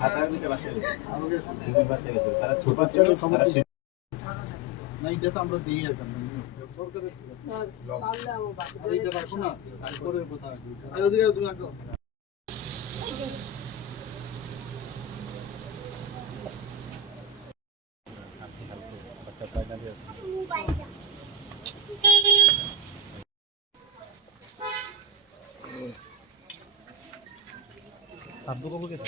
সাঁতার দিতে বাচ্চা গেছে, দুজন বাচ্চা গেছে, তারা ছোট ছিল, তারা না এটা তো আমরা দিই এখন সরকারের এইটা রাখো না পরের কথা আর ওদিকে তুমি রাখো বাচ্চা পায় না দিয়ে আব্দু কবুল গেছে।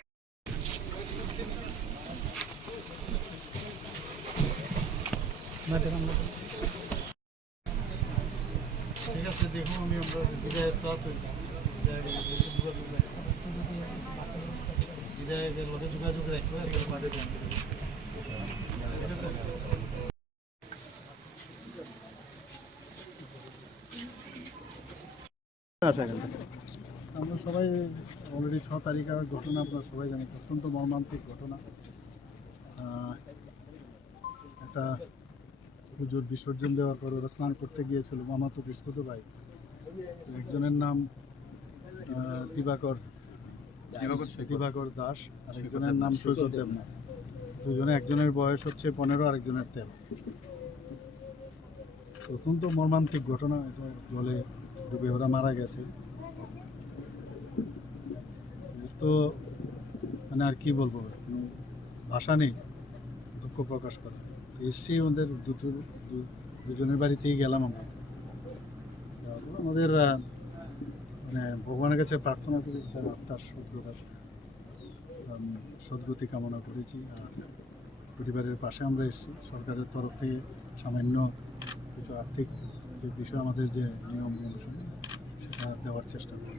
ঠিক আছে দেখুন আমি আমরা বিদায়ের তো আছে বিদায়ের লোকে যোগাযোগ রাখবো একবার বাড়ি ঠিক আছে। আমরা সবাই অলরেডি 6 তারিখের ঘটনা আপনারা সবাই জানেন, অত্যন্ত মর্মান্তিক ঘটনা। একটা পুজোর বিসর্জন দেওয়ার পর ওরা স্নান করতে গিয়েছিল, মামাতো পিস্তত ভাই, একজনের নাম দিবাকর দাস আর একজনের নাম সৈকত দেবনাথ। দুজনে, একজনের বয়স হচ্ছে 15 আর একজনের 13। অত্যন্ত মর্মান্তিক ঘটনা, এটা জলে ডুবে ওরা মারা গেছে। তো মানে আর কি বলবো, ভাষা নেই দুঃখ প্রকাশ করা। এসছি ওদের দুজনের বাড়িতেই গেলাম আমরা। আমাদের মানে ভগবানের কাছে প্রার্থনা করি তার আত্মার সদ্গতি কামনা করেছি। আর পরিবারের পাশে আমরা এসেছি, সরকারের তরফ থেকে সামান্য কিছু আর্থিক যে বিষয় আমাদের যে নিয়ম অনুসারে সেটা দেওয়ার চেষ্টা করছি।